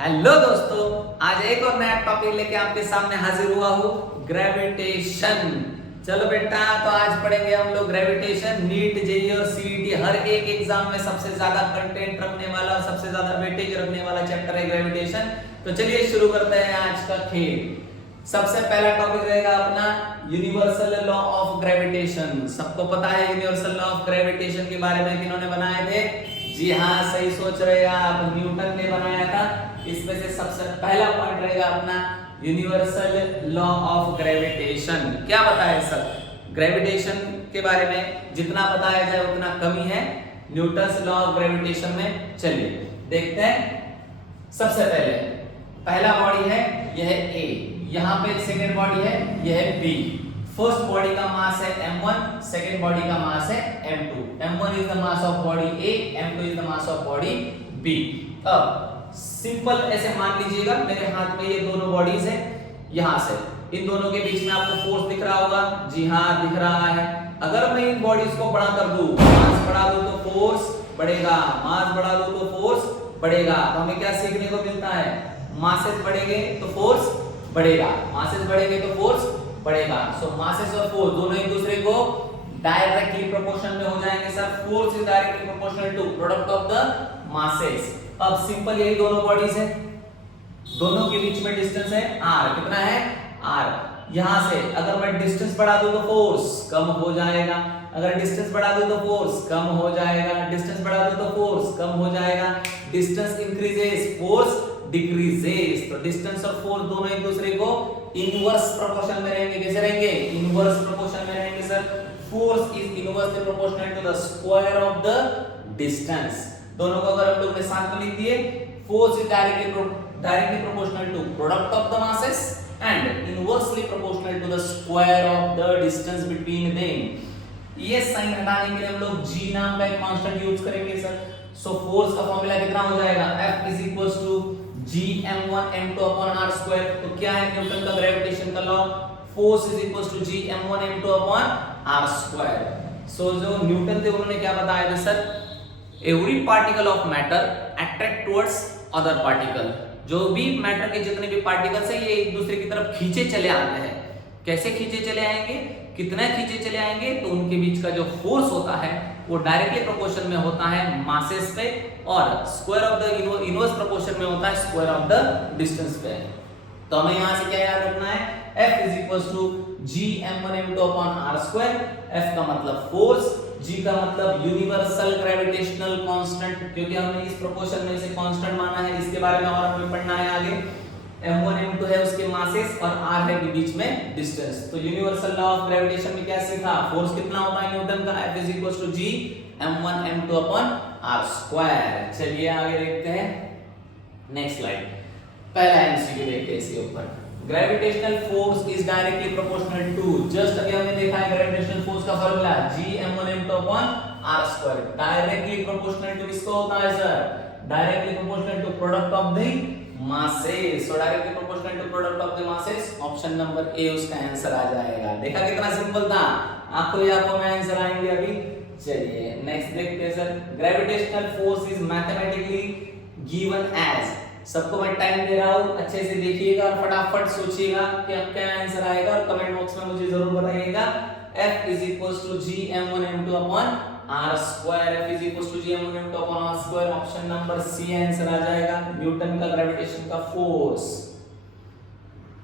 Hello दोस्तों, आज एक और नया टॉपिक लेके आपके सामने हाजिर हुआ हूँ, ग्रेविटेशन। चलो बेटा, तो आज पढ़ेंगे हम लोग ग्रेविटेशन। नीट, जेईई और सीईटी हर एक एग्जाम में सबसे ज्यादा कंटेंट रखने वाला और सबसे ज्यादा वेटेज रखने वाला चैप्टर है ग्रेविटेशन। तो चलिए शुरू करते हैं आज का खेल। सबसे पहला टॉपिक रहेगा अपना यूनिवर्सल लॉ ऑफ ग्रेविटेशन। सबको पता है यूनिवर्सल लॉ ऑफ ग्रेविटेशन के बारे में किन्होंने बनाए थे? जी हाँ, सही सोच रहे हैं आप, न्यूटन ने बनाया था। इसमें से सबसे पहला पॉइंट रहेगा अपना यूनिवर्सल लॉ ऑफ ग्रेविटेशन। क्या बताया सर? ग्रेविटेशन के बारे में जितना बताया जाए उतना कमी है न्यूटन्स लॉ ऑफ ग्रेविटेशन में। चलिए देखते हैं। सबसे पहले पहला बॉडी है, यह है ए, यहाँ पे सेकेंड बॉडी है, यह है बी। फर्स्ट बॉडी का मास है m1, सेकेंड बॉडी का मास है m2। m1 is the mass of body A, m2 is the mass of body B। अब सिंपल ऐसे मान लीजिएगा, मेरे हाथ में ये दोनों बॉडीज हैं। यहां से इन दोनों के बीच में आपको फोर्स दिख रहा होगा। जी हाँ, दिख रहा है। अगर मैं इन बॉडीज को बड़ा कर दूं, मास बढ़ा दूं तो फोर्स बढ़ेगा, मास बढ़ा दूं तो फोर्स बढ़ेगा। तो हमें क्या सीखने को मिलता है? मासेस बढ़ेंगे तो फोर्स बढ़ेगा, मासेस बढ़ेंगे तो फोर्स बढ़ेगा। सो मासेस और फोर्स दोनों एक दूसरे को डायरेक्टली प्रोपोर्शनल में हो जाएंगे sir. Force is directly proportional to product of the masses. अब सिंपल यही दोनों बॉडीज है, दोनों के बीच में डिस्टेंस है r। कितना है? r। यहां से अगर मैं डिस्टेंस बढ़ा दूं तो फोर्स कम हो जाएगा, अगर डिस्टेंस बढ़ा दूं तो फोर्स कम हो जाएगा, डिस्टेंस बढ़ा दूं तो फोर्स कम हो जाएगा। Distance increases, force decreases. तो डिस्टेंस और फोर्स दोनों एक दूसरे को इनवर्स प्रोपोर्शन में रहेंगे। कैसे रहेंगे? इनवर्स प्रोपोर्शन में रहेंगे sir. Force is inversely proportional to the square of the distance. दोनों को अगर हम लोग ने साथ में लिख दिए, force is directly proportional to product of the masses and inversely proportional to the square of the distance between them. ये साइन हटाने के लिए हम लोग g नाम का एक कांस्टेंट यूज करेंगे सर। सो फोर्स का फॉर्मूला कितना हो जाएगा? F is equals to gm1 m2 upon r square. तो क्या है न्यूटन का ग्रेविटेशन का law? Force is equals to gm1 m2 upon r square. So जो न्यूटन थे उन्होंने क्या बताया था sir? Every particle of matter attract towards other particle. जो भी मैटर के जितने भी पार्टिकल्स हैं ये एक दूसरे की तरफ खींचे चले आते हैं। कैसे खींचे चले आएंगे? कितना खींचे चले आएंगे? तो उनके बीच का जो फोर्स होता है वो डायरेक्टली प्रोपोर्शन में होता है मासेस पे, और square of the inverse proportion में होता है स्क्वायर ऑफ द डिस्टेंस पे। तो हमें यहां से क्या याद रखना है? F is equals to gm1 m2 upon r square. F का मतलब फोर्स, G का मतलब यूनिवर्सल ग्रेविटेशनल कांस्टेंट, क्योंकि हमने इस प्रोपोर्शन में इसे कांस्टेंट माना है। इसके बारे में और हमें पढ़ना है आगे। m1 m2 है उसके मासेस और r है के बीच में डिस्टेंस। तो यूनिवर्सल लॉ ऑफ ग्रेविटेशन में क्या सीखा? फोर्स कितना होता है न्यूटन का? F is equals to gm1 m2 upon r square. चलिए आगे देखते हैं नेक्स्ट स्लाइड। पहला एमसीक्यू देखते हैं इसके ऊपर। Gravitational force is directly proportional to, just अभी हमने देखा है ग्रेविटेशनल फोर्स का formula gm1 m2 upon r square. Directly proportional to किसको होता है sir? Directly proportional to product of the masses. So directly proportional to product of the masses, option number A उसका answer आ जाएगा। देखा कितना simple था? आंखों ही आंखों में आंसर आएंगे अभी। चलिए नेक्स्ट देखते हैं sir. Gravitational force is mathematically given as. सबको मैं टाइम दे रहा हूं, अच्छे से देखिएगा और फटाफट सोचिएगा कि अब क्या आंसर आएगा, और कमेंट बॉक्स में मुझे जरूर बताइएगा। F is equals to gm1 m2 upon r square. F is equals to gm1 m2 upon r square, option number C answer आ जाएगा, न्यूटन का ग्रेविटेशन का फोर्स।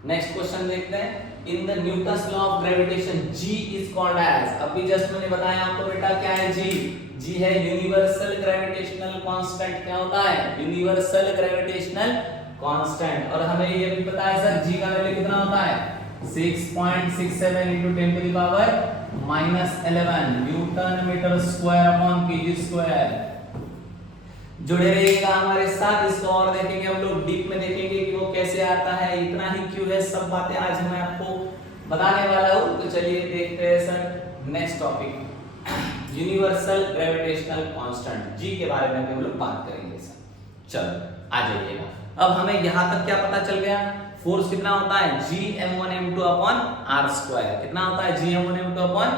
नेक्स्ट क्वेश्चन देखते हैं। In the Newton's law of gravitation G is called as. अभी जस्ट मैंने बताया आपको बेटा क्या है G? G है यूनिवर्सल ग्रेविटेशनल कांस्टेंट। क्या होता है? Universal gravitational constant. और हमें ये भी पता है सर G का वैल्यू कितना होता है? 6.67 into 10 to the power -11 newton metre square upon KG square. जुड़े रहिएगा हमारे साथ, इसको और देखेंगे हम लोग, डीप में देखेंगे कि वो कैसे आता है, इतना ही क्यों है, सब बातें आज मैं आपको बताने वाला हूँ। तो चलिए देखते हैं sir next topic, universal gravitational constant G के बारे में हम लोग बात करेंगे सर। चलो आ जाइएगा। अब हमें यहाँ तक क्या पता चल गया? फोर्स कितना होता है? gm1 m2 upon r square. कितना होता है? gm1 m2 upon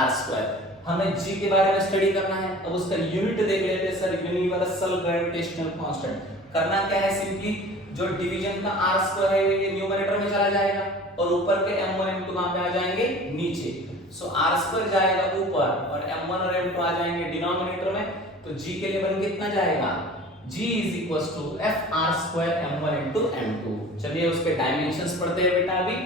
r square. हमें G के बारे में स्टडी करना है। अब उसका यूनिट देख लेते हैं सर, यूनिवर्सल ग्रेविटेशनल कांस्टेंट। करना क्या है? सिंपली जो डिवीजन का r स्क्वायर है ये न्यूमरेटर में चला जाएगा और ऊपर के m1 m2 कहां पे आ जाएंगे, नीचे। सो r स्क्वायर जाएगा ऊपर और m1 और m2 आ जाएंगे डिनोमिनेटर में। तो g के लिए बन कितना जाएगा, g is equals to f r square m1 into m2। चलिए उसके डायमेंशंस पढ़ते हैं बेटा। अभी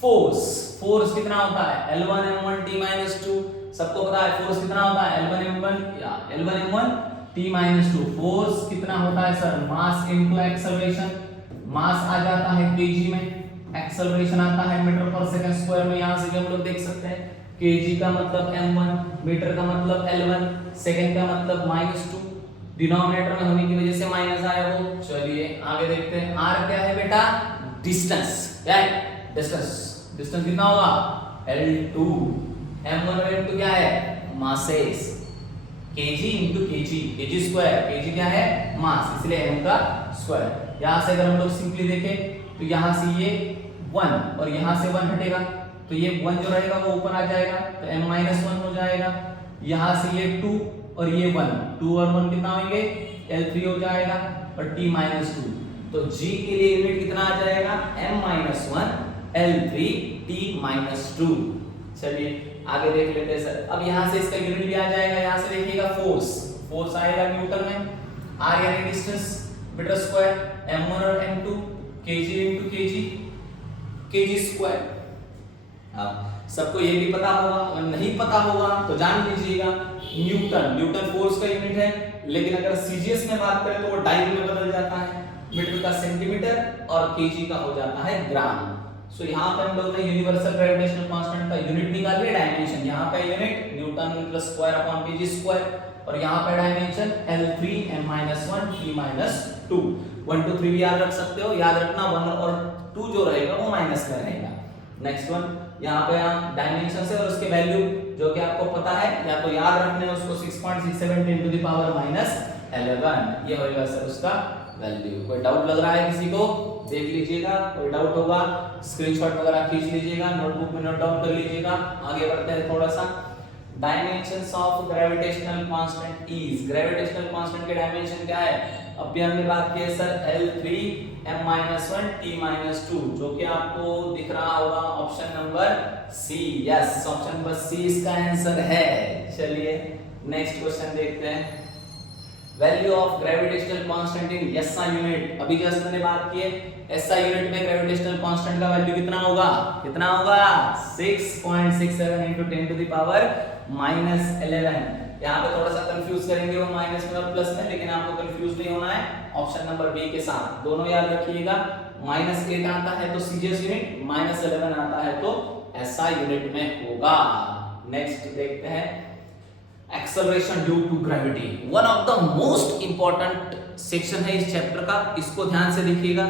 फोर्स कितना होता है, L1 m1 t minus 2। सबको पता है फोर्स कितना होता है, L1 m1 या L1 m1 t minus 2। Force कितना होता है सर, मास इनटू एक्सेलरेशन। मास आ जाता है kg में, एक्सेलरेशन आता है मीटर पर सेकंड स्क्वायर में। यहां से भी हम लोग देख सकते हैं kg का मतलब m1, मीटर का मतलब L1, सेकंड का मतलब -2। डिनोमिनेटर में होने की वजह से माइनस आया वो। चलिए आगे देखते हैं। r क्या है बेटा, डिस्टेंस। क्या है, डिस्टेंस। डिस्टेंस कितना होगा, L2। m1 और m2 क्या है, masses. kg into kg square, kg क्या है, मास, इसलिए m का स्क्वायर। यहां से अगर हम लोग सिंपली देखें तो यहां से ये 1 और यहां से 1 हटेगा तो ये 1 जो रहेगा वो ऊपर आ जाएगा तो m-1 हो जाएगा। यहां से ये 2 और ये 1, 2 और 1 कितना होंगे, L3 हो जाएगा और t-2। तो g के लिए यूनिट कितना आ जाएगा, m-1 L3 t-2। चलिए आगे देख लेते हैं सर। अब यहां से इसका यूनिट भी आ जाएगा। यहां से देखिएगा फोर्स आएगा न्यूटन में, r यानी डिस्टेंस, मीटर स्क्वायर, m1 और m2 kg into kg square. अब सबको ये भी पता होगा, अगर नहीं पता होगा तो जान लीजिएगा न्यूटन फोर्स का यूनिट है। लेकिन अगर सीजीएस में बात करें तो वो डायरी में बदल जाता है, मीटर का सेंटीमीटर और केजी का हो जाता है ग्राम। सो यहाँ पे हम लोग ने यूनिवर्सल ग्रेविटेशनल कांस्टेंट का यूनिट निकाल लिया, डायमेंशन। यहाँ पे unit newton metre square upon KG square और यहाँ पे डायमेंशन L3 m-1 t-2। 1 2 3 भी याद रख सकते हो। याद रखना 1 और 2 जो रहेगा वो माइनस में रहेगा। नेक्स्ट वन, यहाँ पे हम डायमेंशन से और उसके वैल्यू जो कि आपको पता है या तो याद रखने उसको 6.67 10 टू द पावर -11 ये होगा सर उसका वैल्यू। कोई डाउट लग रहा है किसी को, देख लीजिएगा। कोई डाउट होगा स्क्रीनशॉट वगैरह खींच लीजिएगा, नोटबुक में नोट डाउन कर लीजिएगा। आगे बढ़ते हैं थोड़ा सा। Dimensions of gravitational constant is, gravitational constant के डायमेंशन क्या है, अभी हमने बात की है सर L3 m-1 t-2 जो कि आपको दिख रहा होगा option number C. Yes, option number C इसका आंसर है। चलिए नेक्स्ट क्वेश्चन देखते हैं। Value of gravitational constant in SI unit. अभी जैसे मैंने बात की है एसआई यूनिट में ग्रेविटेशनल कांस्टेंट का वैल्यू कितना होगा, 6.67 into 10 to the power -11। यहाँ पे थोड़ा सा कंफ्यूज करेंगे वो माइनस में और प्लस में, लेकिन आपको कंफ्यूज नहीं होना है। ऑप्शन नंबर बी के साथ दोनों याद रखिएगा। -8 आता है तो सीजीएस यूनिट, -11 आता है तो एसआई यूनिट में होगा। नेक्स्ट देखते हैं acceleration due to gravity. One of the most important section है इस चैप्टर का, इसको ध्यान से देखिएगा।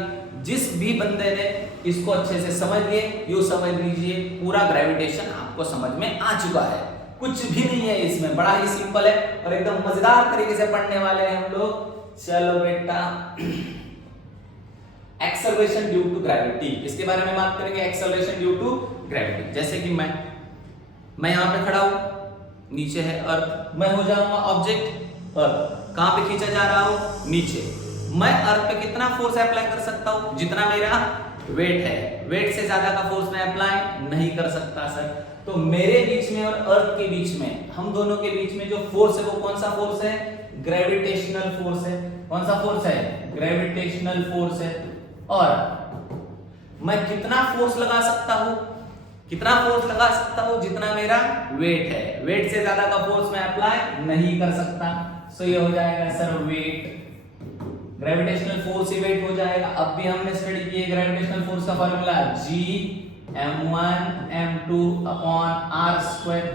जिस भी बंदे ने इसको अच्छे से समझ लिए, यूं समझ लीजिए पूरा ग्रेविटेशन आपको समझ में आ चुका है। कुछ भी नहीं है इसमें, बड़ा ही सिंपल है और एकदम मजेदार तरीके से पढ़ने वाले हैं हम लोग। चलो बेटा, एक्सेलरेशन ड्यू टू ग्रेविटी, इसके बारे में बात करेंगे। एक्सेलरेशन ड्यू टू ग्रेविटी, जैसे कि मैं यहां पे खड़ा हूं, नीचे है अर्थ, मैं हो जाऊंगा ऑब्जेक्ट अर्थ। कहां पे खींचा जा रहा हूं, नीचे। मैं अर्थ पे कितना फोर्स अप्लाई कर सकता हूं, जितना मेरा वेट है। वेट से ज्यादा का फोर्स मैं अप्लाई नहीं कर सकता सर। तो मेरे बीच में और अर्थ के बीच में, हम दोनों के बीच में जो फोर्स है वो कौन सा फोर्स है, ग्रेविटेशनल फोर्स है। कौन सा फोर्स है, ग्रेविटेशनल फोर्स है। और मैं कितना फोर्स लगा सकता हूं, कितना फोर्स लगा सकता हूं, जितना मेरा वेट है। वेट से ज्यादा का फोर्स मैं अप्लाई नहीं कर सकता। सो ये हो जाएगा सर वेट, ग्रेविटेशनल फोर्स ही वेट हो जाएगा। अब भी हमने स्टडी किए ग्रेविटेशनल फोर्स का formula G m1 m2 upon r square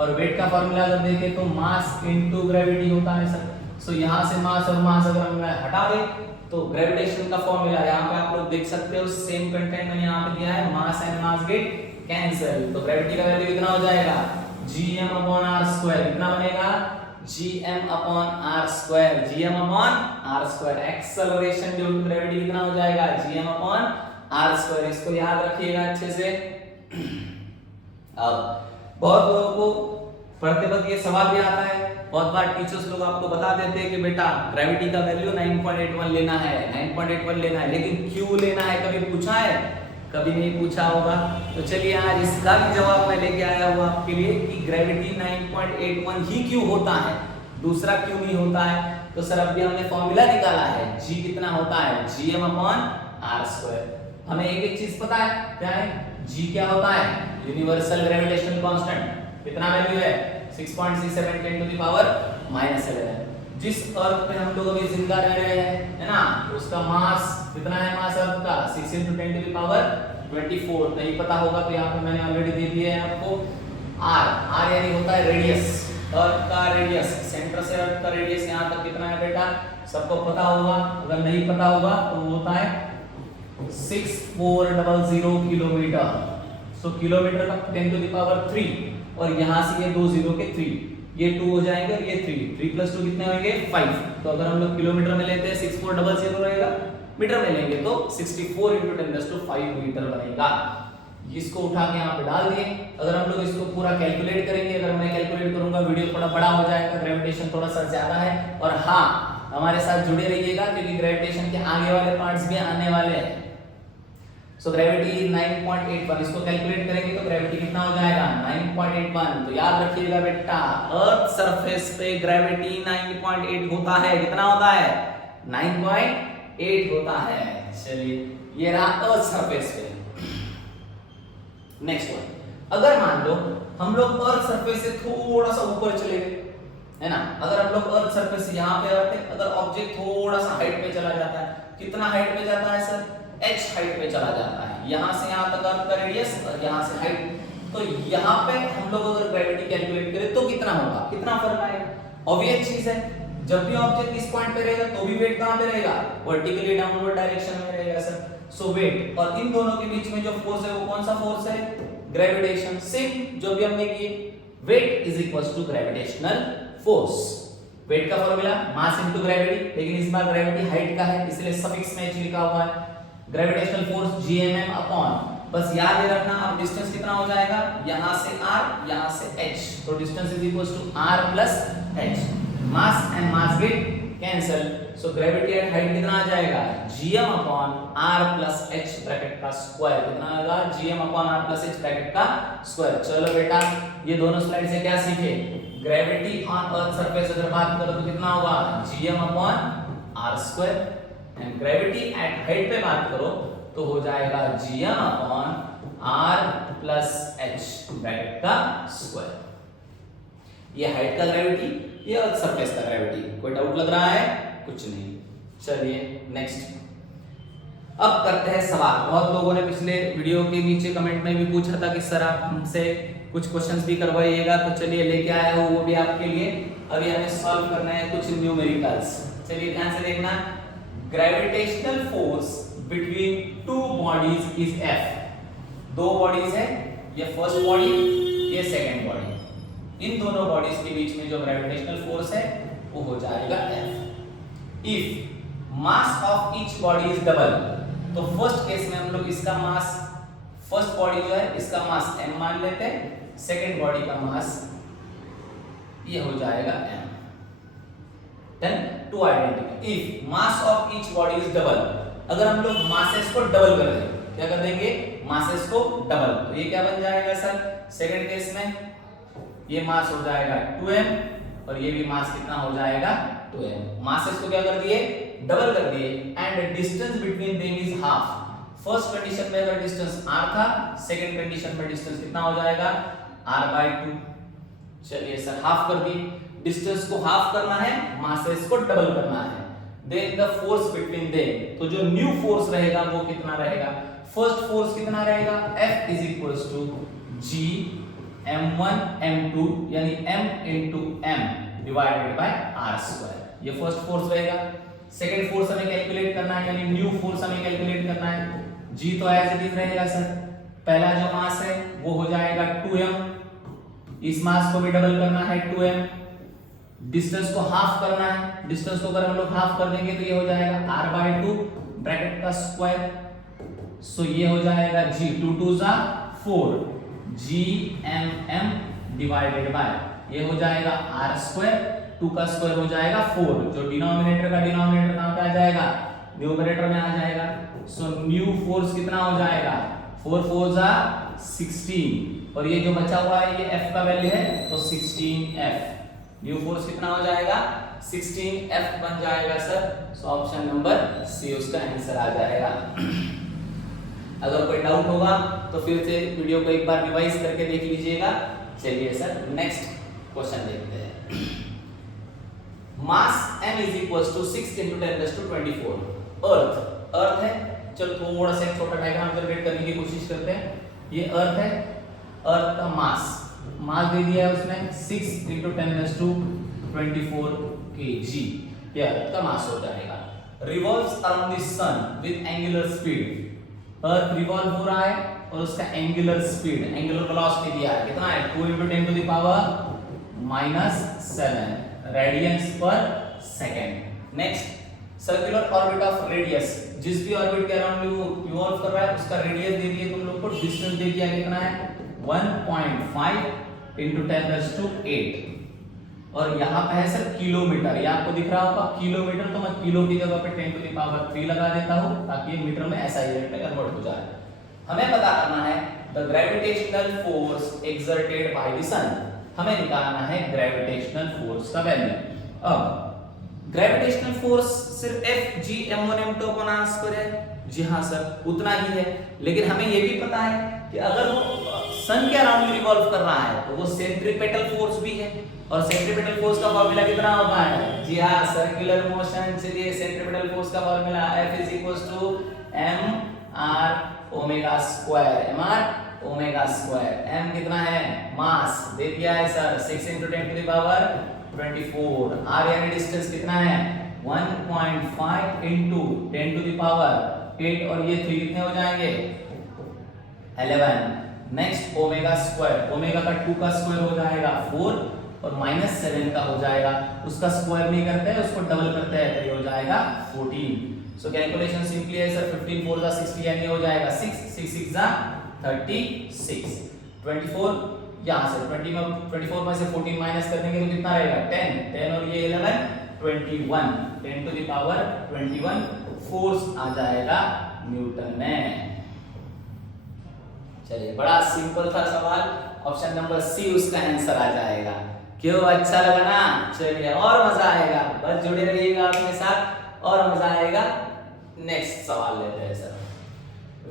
और वेट का फार्मूला अगर देखें तो मास इनटू ग्रेविटी होता है सर। सो यहां से मास और मास अगर हम हटा दें तो ग्रेविटेशन का फार्मूला यहां पे आप लोग देख सकते हो, सेम कंटेंट मैंने यहां पे दिया है, मास एंड मास गेट कैंसिल। तो ग्रेविटी का वैल्यू कितना हो जाएगा, gm अपॉन r स्क्वायर। कितना बनेगा, gm upon r square, gm upon r square. Acceleration due to gravity कितना हो जाएगा, gm अपॉन r स्क्वायर। इसको याद रखिएगा अच्छे से। अब बहुत लोगों को पढ़ते वक्त ये सवाल भी आता है, बहुत बार टीचर्स लोग आपको बता देते हैं कि बेटा ग्रेविटी का वैल्यू 9.81 लेना है, 9.81 लेना है, लेकिन क्यों लेना है कभी पूछा है? कभी नहीं पूछा होगा। तो चलिए आज इसका भी जवाब मैं लेके आया हूँ आपके लिए कि ग्रेविटी 9.81 ही क्यों होता है, दूसरा क्यों नहीं होता है। तो सर अभी हमने फॉर्मूला निकाला है, g कितना होता है, gm/r²। हमें एक चीज पता है, क्या है, g क्या होता है, यूनिवर्सल ग्रेविटेशनल कांस्टेंट, कितना वैल्यू है 6.67 10 टू द पावर -11। जिस अर्थ पे हम लोग अभी जिंदा रह रहे हैं, है ना, उसका मास कितना है, मास अर्थ का 6 × 10 टू द पावर 24। नहीं पता होगा तो यहाँ पे मैंने ऑलरेडी दे दिया है आपको। r यानी होता है रेडियस, अर्थ का रेडियस, सेंटर से अर्थ का रेडियस यहाँ तक कितना है बेटा, सबको पता होगा। अगर नहीं पता होगा तो वो होता है 6400 किलोमीटर। सो किलोमीटर का 10 टू द पावर 3, और यहाँ से ये 2 0 के 3, ये 2 हो जाएंगे और ये 3 + 2 कितने होंगे 5। तो अगर हम लोग किलोमीटर में लेते हैं 6400 रहेगा, मीटर में लेंगे तो 64 × 10⁵ मीटर बनेगा। इसको उठा के यहाँ पे डाल दिए। अगर हम लोग इसको पूरा कैलकुलेट करेंगे, अगर मैं कैलकुलेट करूंगा वीडियो थोड़ा बड़ा हो जाएगा, ग्रेविटेशन थोड़ा सा ज्यादा है। और हाँ, हमारे साथ जुड़े रहिएगा क्योंकि ग्रेविटेशन के आगे वाले पार्ट्स भी आने वाले हैं। सो ग्रेविटी 9.81, इसको कैलकुलेट करेंगे तो ग्रेविटी कितना हो जाएगा 9.81। तो याद रखिएगा बेटा, अर्थ सरफेस पे ग्रेविटी 9.8 होता है। कितना होता है, 9.8 होता है। चलिए ये रहा अर्थ सरफेस पे। नेक्स्ट वन, अगर मान लो हम लोग अर्थ सरफेस से थोड़ा सा ऊपर चले गए, है ना, अगर हम लोग अर्थ सरफेस से यहाँ पे आते, अगर ऑब्जेक्ट थोड़ा सा हाइट पे चला जाता है, कितना हाइट पे जाता है सर, h हाइट पे चला जाता है। यहाँ से यहाँ तक अर्थ का रेडियस और यहाँ से हाइट, तो यहाँ पे हम लोग अगर ग्रेविटी कैलकुलेट करें तो कितना होगा, कितना फर्क आएगा। ऑब्वियस चीज है, जब भी ऑब्जेक्ट इस पॉइंट पे रहेगा तो भी वेट कहाँ पे रहेगा, वर्टिकली डाउनवर्ड डायरेक्शन में रहेगा सर। सो वेट और इन दोनों के बीच में जो फोर्स है वो कौन सा फोर्स है, ग्रेविटेशन। सेम जो भी हमने किए, weight is equals to gravitational force. Weight का फॉर्मूला मास इनटू ग्रेविटी, लेकिन इस बार ग्रेविटी हाइट का है इसलिए सफिक्स में h लिखा हुआ है। ग्रेविटेशनल फोर्स gmm अपॉन, बस याद ये रखना, अब डिस्टेंस कितना हो जाएगा, यहां से r यहां से h, तो distance is equals to r plus h। Mass and mass get cancel, so gravity at height कितना आ जाएगा, gm upon r plus h bracket का स्क्वायर। कितना आएगा, gm upon r plus h bracket का स्क्वायर। चलो बेटा, ये दोनों स्लाइड से क्या सीखे, ग्रेविटी ऑन अर्थ सरफेस अगर बात करो तो कितना होगा, gm upon r square, and gravity at height पे बात करो तो हो जाएगा gm upon r plus h bracket का स्क्वायर। ये हाइट का ग्रेविटी, ये अर्थ सरफेस का ग्रेविटी। कोई डाउट लग रहा है, कुछ नहीं। चलिए नेक्स्ट, अब करते हैं सवाल। बहुत लोगों ने पिछले वीडियो के नीचे कमेंट में भी पूछा था कि सर आप हमसे कुछ क्वेश्चंस भी करवाइएगा, तो चलिए लेके आया हूँ वो भी आपके लिए। अभी हमें सॉल्व करना है कुछ न्यूमेरिकल्स। चलिए ध्यान से देखना, gravitational force between two bodies is F। दो बॉडीज है, ये फर्स्ट बॉडी, ये सेकंड बॉडी। इन दोनों बॉडीज के बीच में जो ग्रेविटेशनल फोर्स है वो हो जाएगा F। If mass of each body is double, तो फर्स्ट केस में हम लोग इसका मास, फर्स्ट बॉडी जो है इसका मास m मान लेते हैं, सेकंड बॉडी का मास ये हो जाएगा m। Then to identity, if mass of each body is double, अगर हम लोग मासेस को डबल कर दें, क्या कर देंगे, मासेस को डबल, तो ये क्या बन जाएगा सर, सेकंड केस में ये मास हो जाएगा 2m और ये भी मास कितना हो जाएगा 2m। मासेस को क्या कर दिए, डबल कर दिए, and distance between them is half. First condition में अगर डिस्टेंस r था, सेकंड कंडीशन में डिस्टेंस कितना हो जाएगा r/2। चलिए सर हाफ कर दिए, डिस्टेंस को हाफ करना है, मासेस को डबल करना है। Then the force between them, तो जो न्यू फोर्स रहेगा वो कितना रहेगा, फर्स्ट फोर्स कितना रहेगा, F is equals to G m1 m2 यानी m into m divided by r square. ये फर्स्ट फोर्स रहेगा। सेकंड फोर्स हमें कैलकुलेट करना है, यानी न्यू फोर्स हमें कैलकुलेट करना है। g तो एज इट इज रहेगा सर, पहला जो मास है वो हो जाएगा 2m, इस मास को भी डबल करना है 2m, डिस्टेंस को हाफ करना है, डिस्टेंस को अगर हम लोग हाफ कर देंगे तो ये हो जाएगा r/2 ब्रैकेट का स्क्वायर। सो ये हो जाएगा g, 2 2 4 gmm डिवाइडेड बाय ये हो जाएगा r स्क्वायर, 2 का स्क्वायर हो जाएगा 4, जो डिनोमिनेटर का डिनोमिनेटर कहां पे आ जाएगा, न्यूमरेटर में आ जाएगा। सो न्यू फोर्स कितना हो जाएगा, 4 4 जा 16, और ये जो बचा हुआ है ये f का वैल्यू है तो 16f, न्यू फोर्स कितना हो जाएगा 16f बन जाएगा sir. So option number C उसका आंसर आ जाएगा। अगर कोई डाउट होगा तो फिर से वीडियो को एक बार रिवाइज करके देख लीजिएगा। चलिए सर नेक्स्ट क्वेश्चन देखते हैं। मास m is equals to 6 into 10 raised to 24। अर्थ है, चलो थोड़ा सा एक छोटा डायग्राम जनरेट करने की कोशिश करते हैं। ये अर्थ है, अर्थ का मास दे दिया है उसने 6 into 10 raised to 24 kg, ये अर्थ का मास हो जाएगा। Revolves around the sun with angular speed, earth revolve हो रहा है और उसका एंगुलर स्पीड, एंगुलर वेलोसिटी दिया है कितना है 2 into 10 to the power -7 radiance पर second. Next circular orbit of radius, जिस भी ऑर्बिट के अराउंड वो रिवॉल्व कर रहा है उसका रेडियस दे दिए तुम लोग को, डिस्टेंस दे दिया कितना है 1.5 into 10 raised to 8, और यहाँ पे है सर किलोमीटर, ये आपको दिख रहा होगा किलोमीटर, तो मैं किलो की जगह पे 10 to the power 3 लगा देता हूँ ताकि ये मीटर में SI यूनिट में कन्वर्ट हो जाए। हमें पता करना है the gravitational force exerted by the sun, हमें निकालना है ग्रेविटेशनल फोर्स का वैल्यू। अब ग्रेविटेशनल फोर्स सिर्फ F G m1 m2 upon r square है, जी हाँ सर उतना ही है, लेकिन हमें ये भी पता है कि अगर वो सन के अराउंड रिवॉल्व कर रहा है तो वो सेंट्रीपेटल फोर्स भी है, और सेंट्रीपेटल फोर्स का फार्मूला कितना होता है, जी हाँ सर्कुलर मोशन। चलिए सेंट्रीपेटल फोर्स का formula F is equals to mr omega square, mr omega square, m कितना है मास दे दिया है sir 6 into 10 to the power 24, r यानी डिस्टेंस कितना है 1.5 into 10 to the power 8, और ये 3 कितने हो जाएंगे 11। नेक्स्ट ओमेगा स्क्वायर, ओमेगा का 2 का स्क्वायर हो जाएगा 4 और -7 का हो जाएगा, उसका स्क्वायर नहीं करते हैं उसको डबल करते हैं तो ये हो जाएगा 14। सो कैलकुलेशन सिंपली है सर 15 4 जा 60 यानी हो जाएगा 6 6 6 जा 36, 24 यहां से 24 में से 14 माइनस कर देंगे तो कितना रहेगा 10 और ये 11 21, 10 to the power 21 फोर्स आ जाएगा न्यूटन में। चलिए बड़ा सिंपल था सवाल, ऑप्शन नंबर सी उसका आंसर आ जाएगा। क्यों अच्छा लगा ना, चलिए और मजा आएगा, बस जुड़े रहिएगा अपने साथ और मजा आएगा। नेक्स्ट सवाल लेते हैं sir.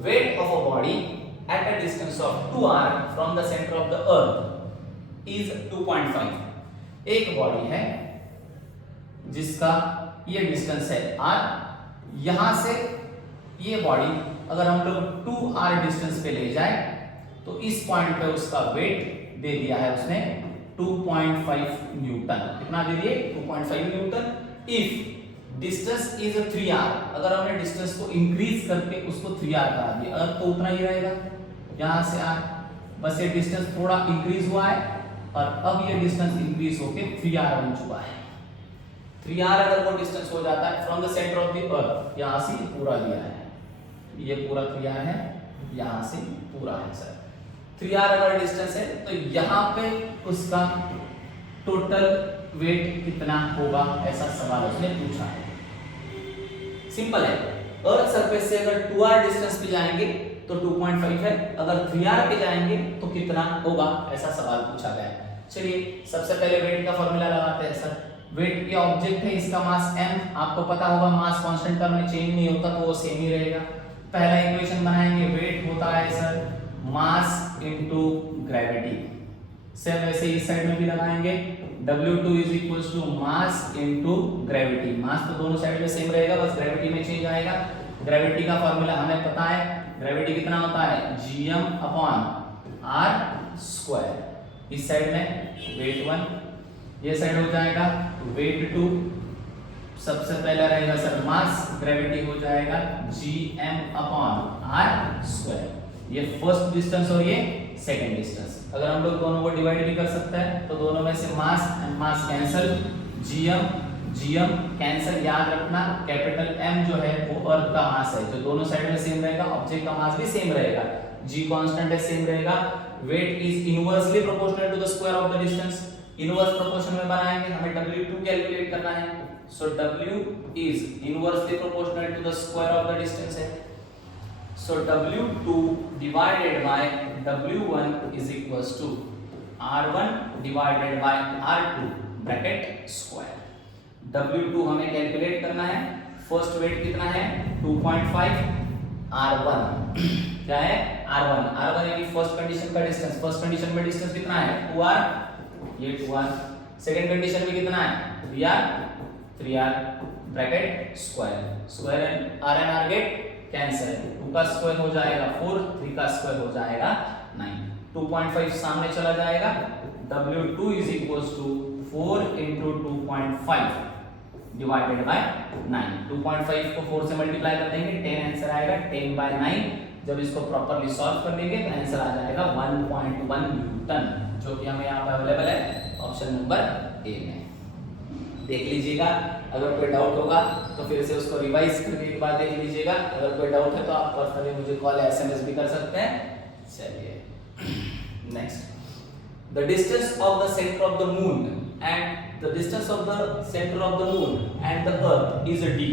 Weight of a body at a distance of 2r from the centre of the earth is 2.5। एक बॉडी है जिसका ये डिस्टेंस है r, यहां से ये बॉडी अगर हम लोग 2r डिस्टेंस पे ले जाए तो इस पॉइंट पे उसका वेट दे दिया है उसने 2.5 न्यूटन, कितना दे दिए 2.5 Newton. If distance is 3r, अगर हमने डिस्टेंस को इंक्रीज करके उसको 3r करा दिया, अर्थ तो उतना ही रहेगा यहां से r, बस ये डिस्टेंस थोड़ा इंक्रीज हुआ है और अब ये डिस्टेंस इंक्रीज होके 3r बन चुका है। 3r अगर वो डिस्टेंस हो जाता है from the centre of the earth, यहां से पूरा दिया है, ये पूरा 3r है, यहां से पूरा है सर 3r अगर डिस्टेंस है तो यहां पे उसका टोटल वेट कितना होगा, ऐसा सवाल उसने पूछा है। सिंपल है, अर्थ सरफेस से अगर 2r डिस्टेंस पे जाएंगे तो 2.5 है, अगर 3r पे जाएंगे तो कितना होगा, ऐसा सवाल पूछा गया है। चलिए सबसे पहले वेट का फार्मूला लगाते हैं सर। वेट ये ऑब्जेक्ट है, इसका मास m, आपको पता होगा मास कांस्टेंट टर्म में चेंज नहीं होता तो वो सेम ही रहेगा। पहला इक्वेशन बनाएंगे, वेट होता है sir mass into gravity, same वैसे इस साइड में भी लगाएंगे W2 is equals to mass into gravity, mass तो दोनों साइड में सेम रहेगा, बस ग्रेविटी में चेंज आएगा। ग्रेविटी का फार्मूला हमें पता है, ग्रेविटी कितना होता है gm अपॉन r स्क्वायर, इस साइड में वेट 1, ये साइड हो जाएगा वेट 2। सबसे पहला रहेगा सर मास, ग्रेविटी हो जाएगा gm अपॉन r स्क्वायर, ये फर्स्ट डिस्टेंस और ये सेकंड डिस्टेंस। अगर हम लोग दोनों को डिवाइड भी कर सकते हैं तो दोनों में से मास and mass cancel, gm cancel, याद रखना कैपिटल M जो है वो अर्थ का मास है, जो दोनों साइड में सेम रहेगा, ऑब्जेक्ट का मास भी सेम रहेगा, g कांस्टेंट है सेम रहेगा। Weight is inversely proportional to the square of the distance, inverse proportion में बनाएंगे, हमें W2 कैलकुलेट करना है। So W is inversely proportional to the square of the distance है। So W2 divided by W1 is equals to R1 divided by R2 bracket square. W2 हमें calculate करना है। First wait कितना है 2.5, R1 क्या है R1 यानी first condition का डिस्टेंस, फर्स्ट कंडीशन में डिस्टेंस कितना है 2R, ये 2R। सेकंड कंडीशन में कितना है 3R bracket square, square and R get cancel, 2 का स्क्वायर हो जाएगा 4, 3 का स्क्वायर हो जाएगा 9, 2.5 सामने चला जाएगा। W2 is equals to 4 into 2.5 divided by 9। 2.5 को 4 से मल्टीप्लाई कर देंगे 10 आंसर आएगा, 10 by 9। जब इसको प्रॉपर्ली सॉल्व कर लेंगे तो आंसर आ जाएगा 1.1 न्यूटन, जो कि हमें यहाँ पे अवेलेबल है ऑप्शन नंबर ए में। देख लीजिएगा, अगर कोई डाउट होगा तो फिर से उसको रिवाइज करके एक बार देख लीजिएगा। अगर कोई डाउट है तो आप पर्सनली मुझे कॉल या SMS भी कर सकते हैं। चलिए next, the distance of the centre of the moon and the distance of the center of the moon and the earth is d.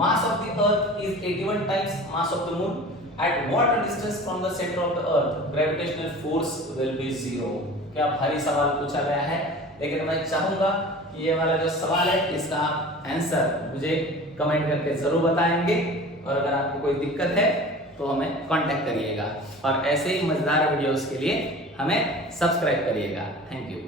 Mass of the earth is 81 times mass of the moon. At what distance from the center of the earth gravitational force will be 0? क्या भारी सवाल पूछा गया है, लेकिन मैं चाहूंगा कि ये वाला जो सवाल है इसका आप आंसर मुझे कमेंट करके जरूर बताएंगे, और अगर आपको कोई दिक्कत है तो हमें कांटेक्ट करिएगा, और ऐसे ही मजेदार वीडियोस के लिए हमें सब्सक्राइब करिएगा। Thank you.